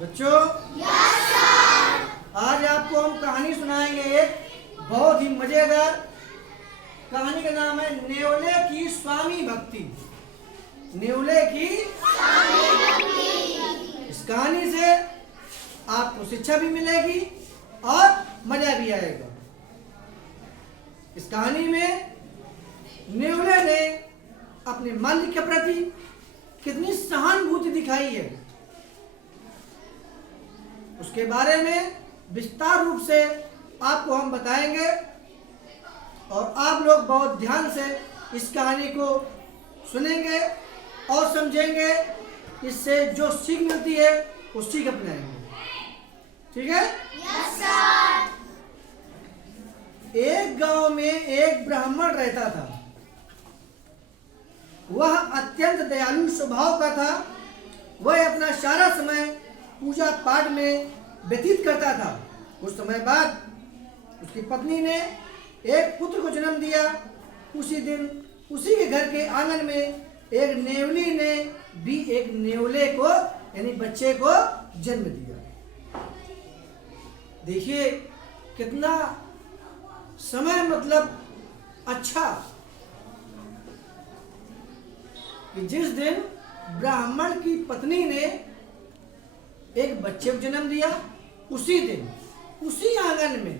बच्चों आज आपको हम कहानी सुनाएंगे एक बहुत ही मजेदार कहानी। का नाम है नेवले की स्वामी भक्ति। नेवले की इस कहानी से आपको शिक्षा भी मिलेगी और मजा भी आएगा। इस कहानी में नेवले ने अपने मालिक के प्रति कितनी सहानुभूति दिखाई है उसके बारे में विस्तार रूप से आपको हम बताएंगे और आप लोग बहुत ध्यान से इस कहानी को सुनेंगे और समझेंगे। इससे जो सीख मिलती है वो सीख अपनाएंगे। ठीक है? Yes sir. एक गांव में एक ब्राह्मण रहता था। वह अत्यंत दयालु स्वभाव का था। वह अपना सारा समय पूजा पाठ में व्यतीत करता था। कुछ समय बाद उसकी पत्नी ने एक पुत्र को जन्म दिया। उसी दिन उसी के घर के आंगन में एक नेवली ने भी एक नेवले को यानी बच्चे को जन्म दिया। देखिए कितना समय मतलब अच्छा कि जिस दिन ब्राह्मण की पत्नी ने एक बच्चे को जन्म दिया, उसी दिन उसी आंगन में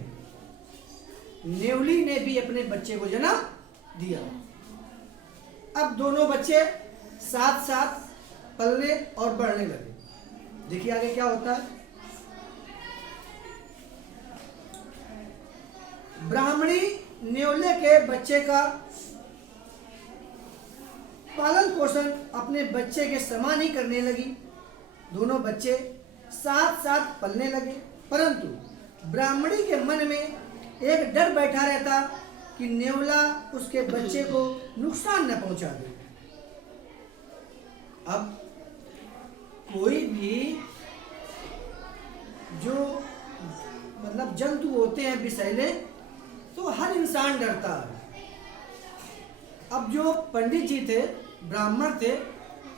नेवली ने भी अपने बच्चे को जन्म दिया। अब दोनों बच्चे साथ साथ पलने और बढ़ने लगे। देखिए आगे क्या होता है। ब्राह्मणी नेवले के बच्चे का पालन पोषण अपने बच्चे के समान ही करने लगी। दोनों बच्चे साथ साथ पलने लगे, परंतु ब्राह्मणी के मन में एक डर बैठा रहता कि नेवला उसके बच्चे को नुकसान न पहुंचा दे। अब कोई भी जो मतलब जंतु होते हैं विषैले, तो हर इंसान डरता है। अब जो पंडित जी थे, ब्राह्मण थे,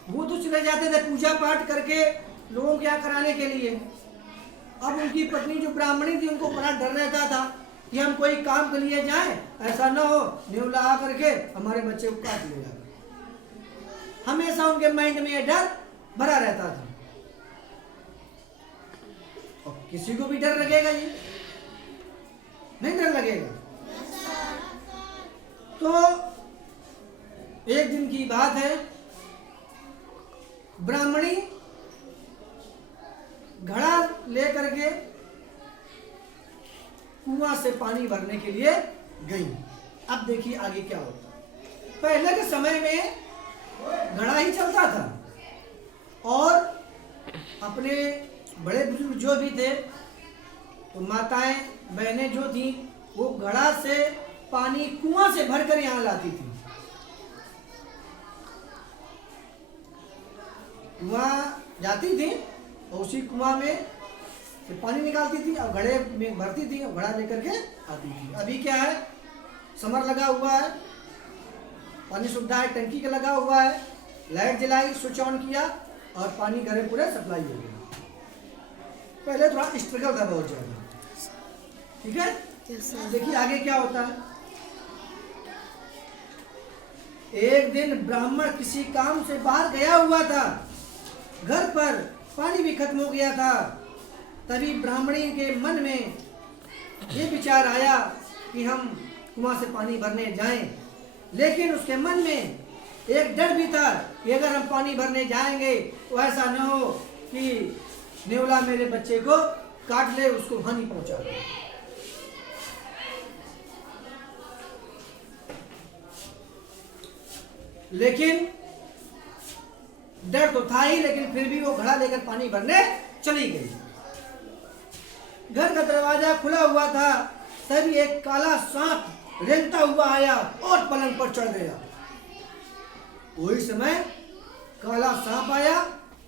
वो तो चले जाते थे पूजा पाठ करके लोगों के यहाँ कराने के लिए। अब उनकी पत्नी जो ब्राह्मणी थी, उनको बड़ा डर रहता था कि हम कोई काम के लिए जाएं, ऐसा न हो नेवला आ करके हमारे बच्चे को काट लेगा। हमेशा उनके माइंड में यह डर भरा रहता था। और किसी को भी डर लगेगा, ये नहीं डर लगेगा। तो एक दिन की बात है, ब्राह्मणी घड़ा लेकर के कुआं से पानी भरने के लिए गई। अब देखिए आगे क्या होता है। पहले के समय में घड़ा ही चलता था और अपने बड़े बुजुर्ग जो भी थे, तो माताएं बहनें जो थी, वो घड़ा से पानी कुआं से भरकर यहाँ लाती थी। कुआं जाती थी और उसी कुआं में से पानी निकालती थी और घड़े में भरती थी और घड़ा लेकर के आती थी। अभी क्या है, समर लगा हुआ है, पानी सुविधा है, टंकी का लगा हुआ है, लाइट जलाई, स्विच ऑन किया और पानी घरे पूरे सप्लाई हो गया। पहले थोड़ा स्ट्रगल था बहुत ज्यादा। ठीक है? देखिए आगे क्या होता है। एक दिन ब्राह्मण किसी काम से बाहर गया हुआ था। घर पर पानी भी खत्म हो गया था। तभी ब्राह्मणी के मन में ये विचार आया कि हम कुआं से पानी भरने जाएं, लेकिन उसके मन में एक डर भी था कि अगर हम पानी भरने जाएंगे तो ऐसा न हो कि नेवला मेरे बच्चे को काट ले, उसको हानि पहुंचा दे। लेकिन डर तो था ही, लेकिन फिर भी वो घड़ा लेकर पानी भरने चली गई। घर का दरवाजा खुला हुआ था, तभी एक काला सांप रेंगता हुआ आया और पलंग पर चढ़ गया। वही समय काला सांप आया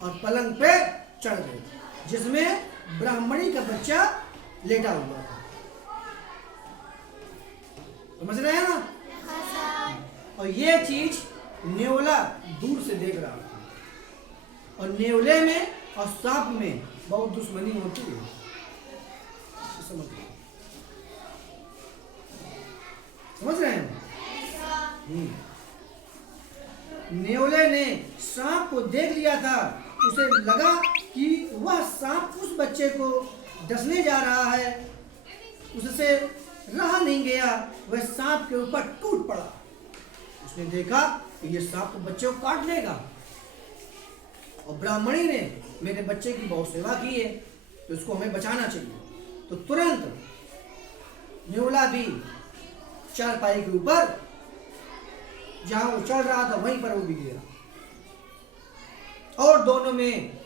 और पलंग पे चढ़ गया, जिसमें ब्राह्मणी का बच्चा लेटा हुआ था। समझ रहे हैं ना? और ये चीज नेवला दूर से देख रहा था और नेवले में और सांप में बहुत दुश्मनी होती है। समझ रहे हैं? नेवले ने सांप को देख लिया था। उसे लगा कि वह सांप उस बच्चे को डसने जा रहा है। उससे रहा नहीं गया, वह सांप के ऊपर टूट पड़ा। उसने देखा कि यह सांप तो बच्चे को काट लेगा, और ब्राह्मणी ने मेरे बच्चे की बहुत सेवा की है, तो इसको हमें बचाना चाहिए। तो तुरंत नेवला भी चारपाई के ऊपर जहां वो चढ़ रहा था वहीं पर वो भी गिरा, और दोनों में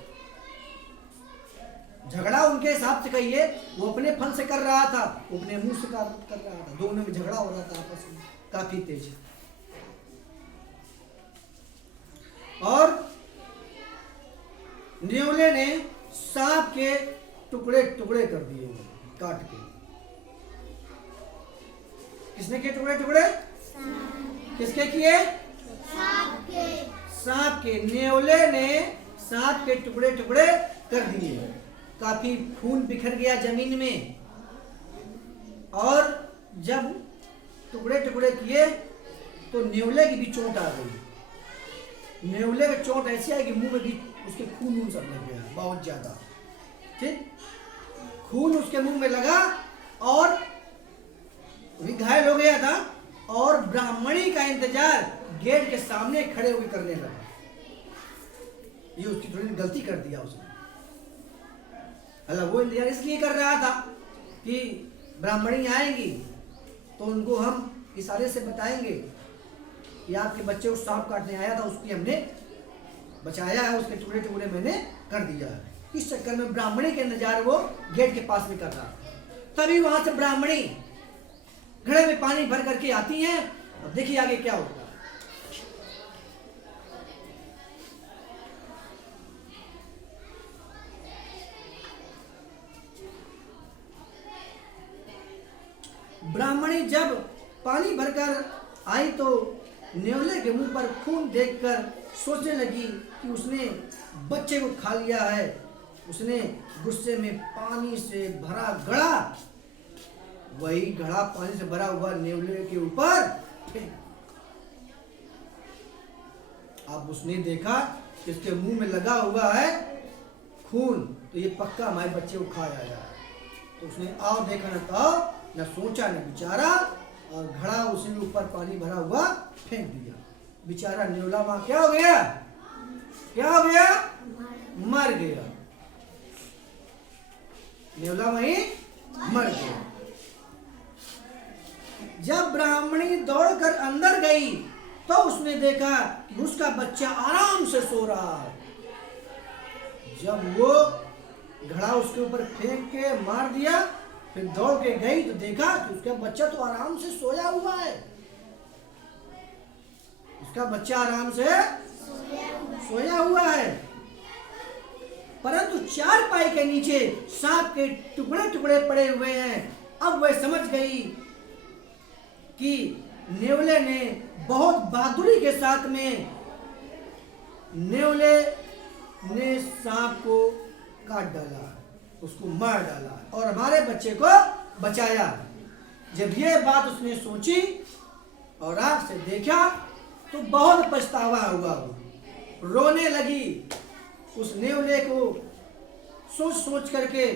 झगड़ा, उनके हिसाब से कहिए, वो अपने फन से कर रहा था, वो अपने मुंह से कर रहा था। दोनों में झगड़ा हो रहा था आपस में काफी तेज। और नेवले ने सांप के टुकड़े टुकड़े कर दिए, काट के। किसने किए टुकड़े टुकड़े? किसके किए? सांप के। नेवले ने सांप के टुकड़े टुकड़े कर दिए। काफी खून बिखर गया जमीन में। और जब टुकड़े टुकड़े किए तो नेवले की भी चोट आ गई। नेवले की चोट ऐसी आई कि मुंह में भी उसके खून सब लग गया बहुत ज्यादा। ठीक, खून उसके मुंह में लगा और भी घायल हो गया था। और ब्राह्मणी का इंतजार गेट के सामने खड़े होकर करने लगा। ये उसकी थोड़ी गलती कर दिया उसने। वो इंतजार इसलिए कर रहा था कि ब्राह्मणी आएंगी तो उनको हम इशारे से बताएंगे कि आपके बच्चे को सांप काटने आया था, उसकी हमने बचाया है, उसके टुकड़े टुकड़े मैंने कर दिया है। इस चक्कर में ब्राह्मणी के इंतजार वो गेट के पास में कर रहा था। तभी वहां से ब्राह्मणी घड़े में पानी भर करके आती हैं। और देखिए आगे क्या होता है। ब्राह्मणी जब पानी भरकर आई तो नेवले के मुंह पर खून देखकर सोचने लगी कि उसने बच्चे को खा लिया है। उसने गुस्से में पानी से भरा घड़ा, वही घड़ा पानी से भरा हुआ नेवले के ऊपर। अब उसने देखा कि इसके मुंह में लगा हुआ है खून, तो ये पक्का हमारे बच्चे को खाया जाए। तो उसने आओ देखा न ताओ, न सोचा न विचारा, और घड़ा उसने ऊपर पानी भरा हुआ फेंक दिया। बेचारा नेवला वहां क्या हो गया? क्या हो गया? मर गया। नेवला वहीं मर गया। जब ब्राह्मणी दौड़कर अंदर गई तो उसने देखा कि उसका बच्चा आराम से सो रहा है। जब वो घड़ा उसके ऊपर फेंक के मार दिया, फिर दौड़ के गई तो देखा कि उसका बच्चा तो आराम से सोया हुआ है। उसका बच्चा आराम से सोया हुआ है, परंतु चारपाई के नीचे सांप के टुकड़े टुकड़े पड़े हुए हैं। अब वह समझ गई कि नेवले ने बहुत बहादुरी के साथ में नेवले ने सांप को काट डाला, उसको मार डाला और हमारे बच्चे को बचाया। जब ये बात उसने सोची और आंख से देखा तो बहुत पछतावा हुआ। रोने लगी। उस नेवले को सोच सोच करके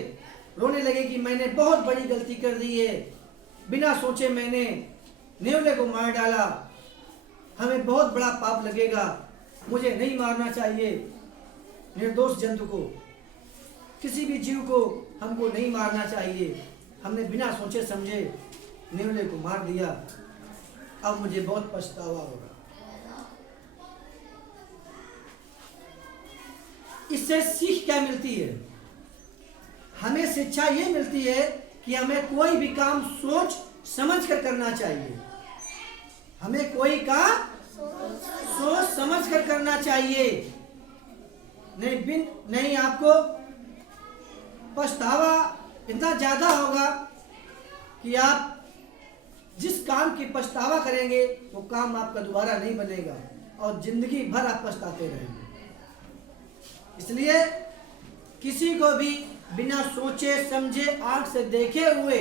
रोने लगे कि मैंने बहुत बड़ी गलती कर दी है। बिना सोचे मैंने नेवले को मार डाला। हमें बहुत बड़ा पाप लगेगा। मुझे नहीं मारना चाहिए। निर्दोष जंतु को, किसी भी जीव को हमको नहीं मारना चाहिए। हमने बिना सोचे समझे नेवले को मार दिया। अब मुझे बहुत पछतावा हो रहा। इससे सीख क्या मिलती है? हमें शिक्षा ये मिलती है कि हमें कोई भी काम सोच समझ कर करना चाहिए। हमें कोई काम सोच समझ कर करना चाहिए। नहीं आपको पछतावा इतना ज्यादा होगा कि आप जिस काम की पछतावा करेंगे वो काम आपका दोबारा नहीं बनेगा और जिंदगी भर आप पछताते रहेंगे। इसलिए किसी को भी बिना सोचे समझे आंख से देखे हुए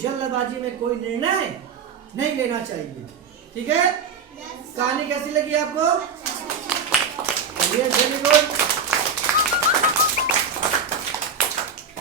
जल्दबाजी में कोई निर्णय नहीं लेना चाहिए। ठीक है, कहानी कैसी लगी आपको? चलिए